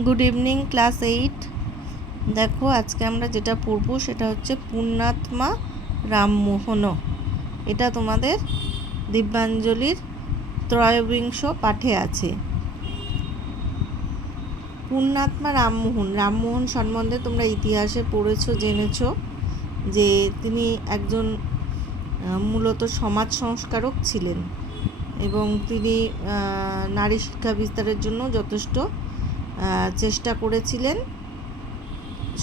Good evening class 8। দেখো আজকে আমরা যেটা পড়ব সেটা হচ্ছে পুণ্যাত্মা রামমোহন। এটা তোমাদের দিব্যাঞ্জলির ত্রয়োবিংশ পাঠে আছে। পুণ্যাত্মা রামমোহন সম্বন্ধে তোমরা ইতিহাসে পড়েছো, জেনেছো যে তিনি একজন মূলত সমাজ সংস্কারক ছিলেন এবং তিনি নারী শিক্ষা বিস্তারের জন্য যথেষ্ট চেষ্টা করেছিলেন,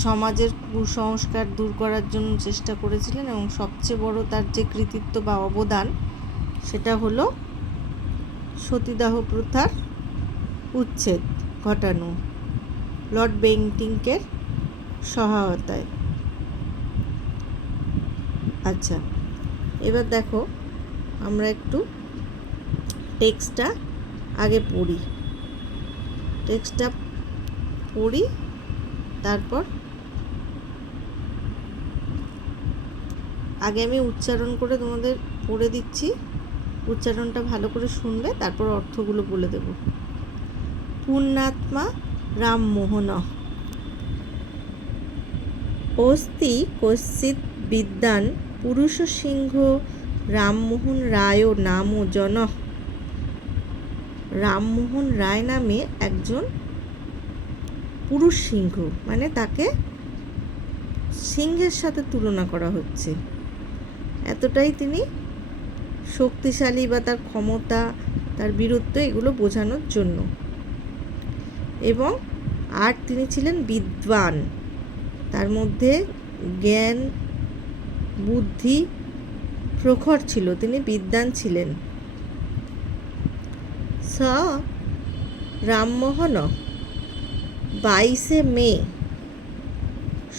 সমাজের কুসংস্কার দূর করার জন্য চেষ্টা করেছিলেন এবং সবচেয়ে বড় তার যে কৃতিত্ব বা অবদান সেটা হলো সতীদাহ প্রথার উচ্ছেদ ঘটানো লর্ড বেন্টিঙ্কের সহায়তায়। আচ্ছা, এবার দেখো আমরা একটু টেক্সটটা আগে পড়ি, তারপর আগে আমি উচ্চারণ করে তোমাদের পড়ে দিচ্ছি, উচ্চারণটা ভালো করে শুনবে, তারপর অর্থগুলো বলে দেব। পুণ্যাত্মা রামমোহন অস্তি কশ্চিৎ বিদ্যান পুরুষ সিংহ রামমোহন রায় নাম জন। রামমোহন রায় নামে একজন পুরুষ সিংহ, মানে তাকে সিংহের সাথে তুলনা করা হচ্ছে, এতটাই তিনি শক্তিশালী বা তার ক্ষমতা, তার বীরত্ব, এগুলো বোঝানোর জন্য। এবং আর তিনি ছিলেন বিদ্বান, তার মধ্যে জ্ঞান বুদ্ধি প্রখর ছিল, তিনি বিদ্বান ছিলেন। স রামমোহন 22 মে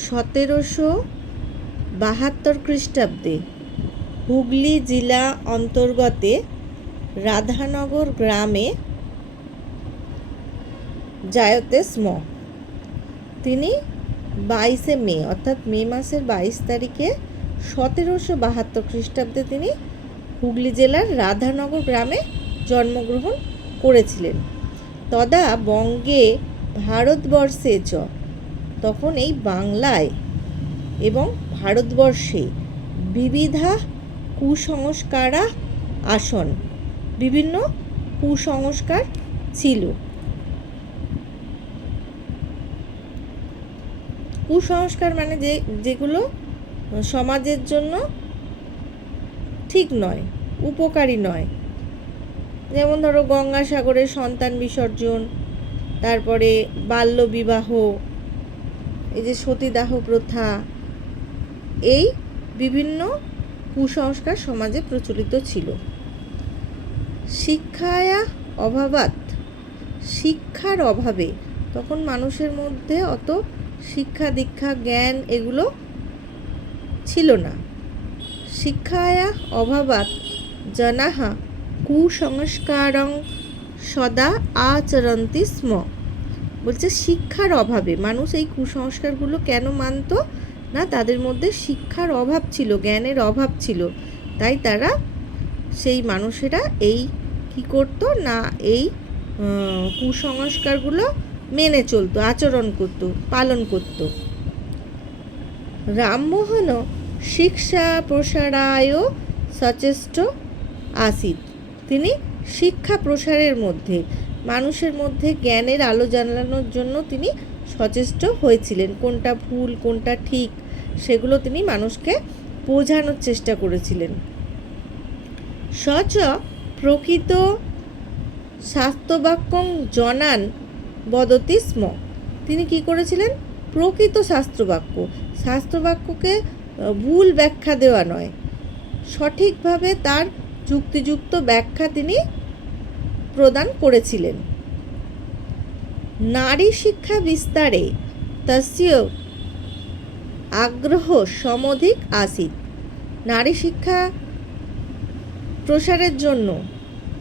1772 খ্রিস্টাব্দে হুগলি জেলা অন্তর্গতে রাধানগর গ্রামে জায়তে স্ম। তিনি 22 মে অর্থাৎ মে মাসের 22 তারিখে 1772 খ্রিস্টাব্দে তিনি হুগলি জেলার রাধানগর গ্রামে জন্মগ্রহণ করেছিলেন। তদা বঙ্গে ভারতবর্ষে চ, তখন এই বাংলায় এবং ভারতবর্ষে বিবিধা কুসংস্কারা আসন, বিভিন্ন কুসংস্কার ছিল। কুসংস্কার মানে যেগুলো সমাজের জন্য ঠিক নয়, উপকারী নয়, যেমন ধরো গঙ্গাসাগরে সন্তান বিসর্জন, তারপরে বাল্যবিবাহ, এই যে সতীদাহ প্রথা, এই বিভিন্ন কুসংস্কার সমাজে প্রচলিত ছিল। শিক্ষায়া অভাবাৎ, শিক্ষার অভাবে, তখন মানুষের মধ্যে অত শিক্ষা দীক্ষা জ্ঞান এগুলো ছিল না। শিক্ষায়া অভাবাৎ জনাহা কুসংস্কারং সদা আচরন্তি স্ম। বলছে শিক্ষার অভাবে মানুষ এই কুসংস্কারগুলো কেন মানত না, তাদের মধ্যে শিক্ষার অভাব ছিল, জ্ঞানের অভাব ছিল, তাই তারা সেই মানুষেরা এই কি করতো না, এই কুসংস্কারগুলো মেনে চলতো, আচরণ করতো, পালন করত। রামমোহন শিক্ষা প্রসারায় সচেষ্ট আসিত, তিনি শিক্ষা প্রসারের মধ্যে, মানুষের মধ্যে জ্ঞানের আলো জ্বালানোর জন্য তিনি সচেষ্ট হয়েছিলেন। কোনটা ভুল কোনটা ঠিক সেগুলো তিনি মানুষকে বোঝানোর চেষ্টা করেছিলেন। সচ প্রকৃত শাস্ত্রবাক্যং জনান বদতি স্ম, তিনি কি করেছিলেন, প্রকৃত শাস্ত্রবাক্যকে ভুল ব্যাখ্যা দেওয়া নয়, সঠিকভাবে তার যুক্তিযুক্ত ব্যাখ্যা তিনি প্রদান করেছিলেন। নারী শিক্ষা বিস্তারে তস্য আগ্রহ সমধিক আসিত, নারী শিক্ষা প্রসারের জন্য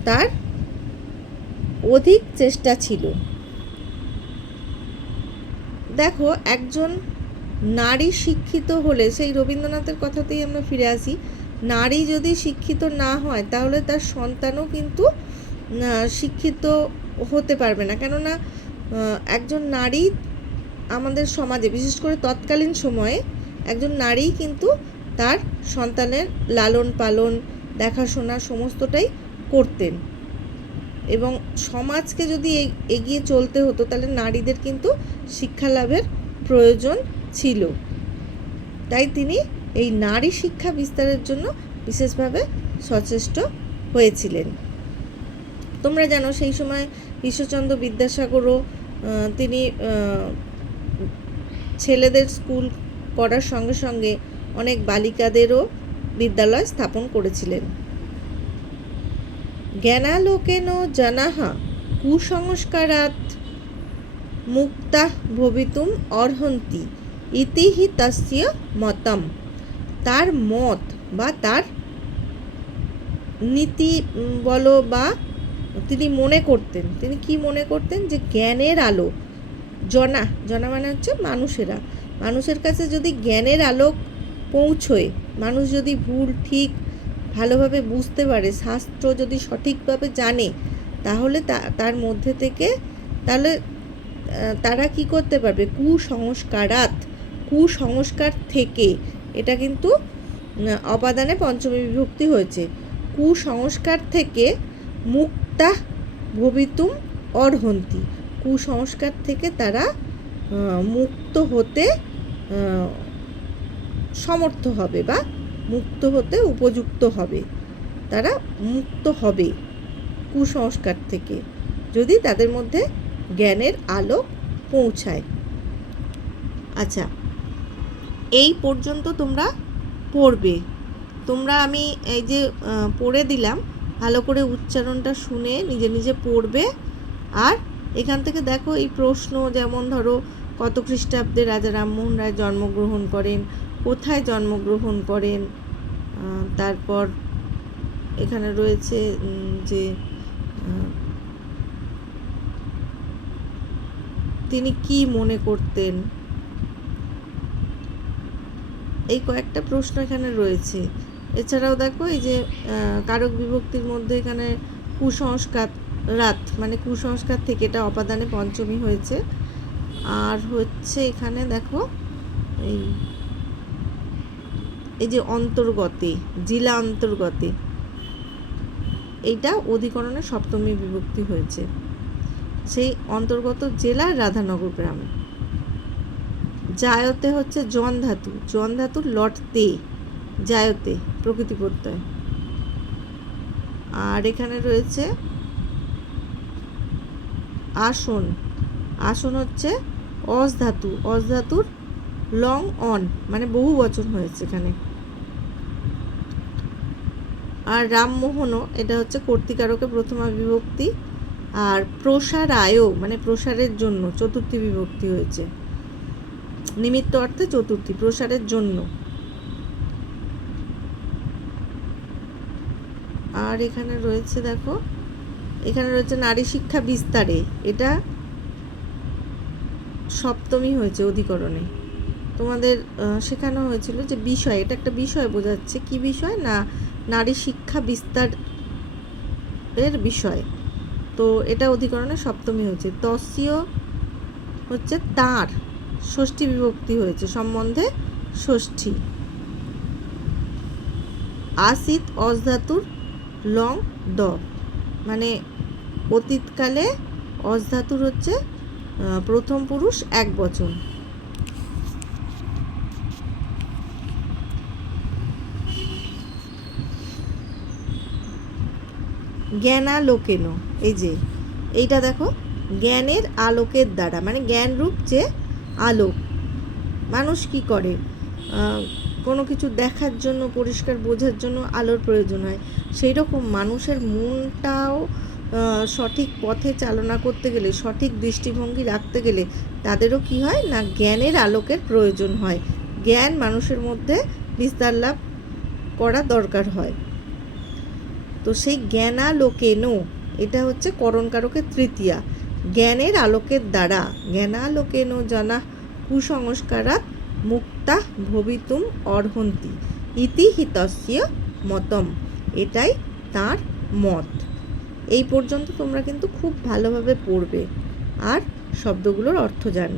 তার অধিক চেষ্টা ছিল। দেখো একজন নারী শিক্ষিত হলে, সেই রবীন্দ্রনাথের কথাতেই আমরা ফিরে আসি, নারী যদি শিক্ষিত না হয় তাহলে তার সন্তানও কিন্তু শিক্ষিত হতে পারবে না, কেননা একজন নারী আমাদের সমাজে, বিশেষ করে তৎকালীন সময়ে, একজন নারী কিন্তু তার সন্তানের লালন পালন, দেখাশোনা সমস্তটাই করতেন। এবং সমাজকে যদি এগিয়ে চলতে হতো তাহলে নারীদের কিন্তু শিক্ষা লাভের প্রয়োজন ছিল। তাই তিনি এই নারী শিক্ষা বিস্তারের জন্য বিশেষভাবে সচেষ্ট হয়েছিলেন। তোমরা জানো সেই সময় ঈশ্বরচন্দ্র বিদ্যাসাগরও তিনি ছেলেদের স্কুল করার সঙ্গে সঙ্গে অনেক বালিকাদেরও বিদ্যালয় স্থাপন করেছিলেন। জ্ঞানালোকেন জনাঃ কুসংস্কারাৎ মুক্তাঃ ভবিতুম অর্হন্তি ইতি হি তস্য মতম। তার মত বা তার নীতি বলো, বা তিনি মনে করতেন, তিনি কি মনে করতেন, যে জ্ঞানের আলো, জনা মানে হচ্ছে মানুষের কাছে যদি জ্ঞানের আলোক পৌঁছয়, মানুষ যদি ভুল ঠিক ভালোভাবে বুঝতে পারে, শাস্ত্র যদি সঠিকভাবে জানে, তাহলে তার মধ্যে থেকে তারা কি করতে পারবে, কুসংস্কার থেকে, এটা কিন্তু অপাদানে পঞ্চমী বিভক্তি হয়েছে, কুসংস্কার থেকে মুক্তা ভবিতুম অর্হন্তি, কুসংস্কার থেকে তারা মুক্ত হতে সমর্থ হবে বা মুক্ত হতে উপযুক্ত হবে। তারা মুক্ত হবে কুসংস্কার থেকে যদি তাদের মধ্যে জ্ঞানের আলো পৌঁছায়। আচ্ছা, এই পর্যন্ত তোমরা পড়বে। আমি এই যে পড়ে দিলাম, ভালো করে উচ্চারণটা শুনে নিজে নিজে পড়বে। আর এখান থেকে দেখো এই প্রশ্ন, যেমন ধরো কত খ্রিস্টাব্দে রাজা রামমোহন রায় জন্মগ্রহণ করেন, কোথায় জন্মগ্রহণ করেন, তারপর এখানে রয়েছে যে তিনি কি মনে করতেন, এই কয়েকটা প্রশ্ন এখানে রয়েছে। এছাড়াও দেখো এই যে কারক বিভক্তির মধ্যে এখানে কুসংস্কার থেকে, এটা অপাদানে পঞ্চমী হয়েছে। আর হচ্ছে এখানে দেখো এই যে অন্তর্গতে, জেলা অন্তর্গতে, এইটা অধিকরণে সপ্তমী বিভক্তি হয়েছে। সেই অন্তর্গত জেলার রাধানগর গ্রামে। জায়তে হচ্ছে জন ধাতুর লটতে, জায়তে প্রকৃতি প্রত্যয়। আর এখানে রয়েছে আসন হচ্ছে অস ধাতুর লং অন, মানে বহু বচন হয়েছে এখানে। আর রামমোহনও, এটা হচ্ছে কর্তিকারকে প্রথমা বিভক্তি। আর প্রসারায়, মানে প্রসারের জন্য চতুর্থী বিভক্তি হয়েছে, নিমিত্ত অর্থে চতুর্থী, প্রসারের জন্য। আর এখানে রয়েছে দেখো, এখানে রয়েছে নারী শিক্ষা বিস্তারে, এটা সপ্তমী হয়েছে অধিকরণে। তোমাদের শেখানো হয়েছিল যে বিষয়, এটা একটা বিষয় বোঝাচ্ছে, কি বিষয় না, নারী শিক্ষা বিস্তারের বিষয়। তো এটা অধিকরণে সপ্তমী হয়েছে। তস্য হচ্ছে তার, ষষ্ঠী বিভক্তি হয়েছে, সম্বন্ধে ষষ্ঠী। আসিত অসধাতুর লং দ, মানে অতীতকালে অসধাতুর হচ্ছে প্রথম পুরুষ এক বচন। জ্ঞানালোকেন, এই যে এইটা দেখো, জ্ঞানের আলোকের দ্বারা, মানে জ্ঞান রূপ যে আলোক, মানুষ কি করে, কোনো কিছু দেখার জন্য, পরিষ্কার বোঝার জন্য আলোর প্রয়োজন হয়। সেই রকম মানুষের মনটাও সঠিক পথে চালনা করতে গেলে, সঠিক দৃষ্টিভঙ্গি রাখতে গেলে তাদেরও কি হয় না, জ্ঞানের আলোকের প্রয়োজন হয়। জ্ঞান মানুষের মধ্যে বিস্তার লাভ করা দরকার হয়। তো সেই জ্ঞানালোকেন, এটা হচ্ছে করণকারকের তৃতীয়া, জ্ঞানের আলোকের দ্বারা। জ্ঞানালোকেন জনাঃ কুসংস্কারাৎ মুক্তা ভবিতুম অর্হন্তি ইতি হি তস্য মতম, এটাই তার মত। এই পর্যন্ত তোমরা কিন্তু খুব ভালোভাবে পড়বে। আর শব্দগুলোর অর্থ জানবে।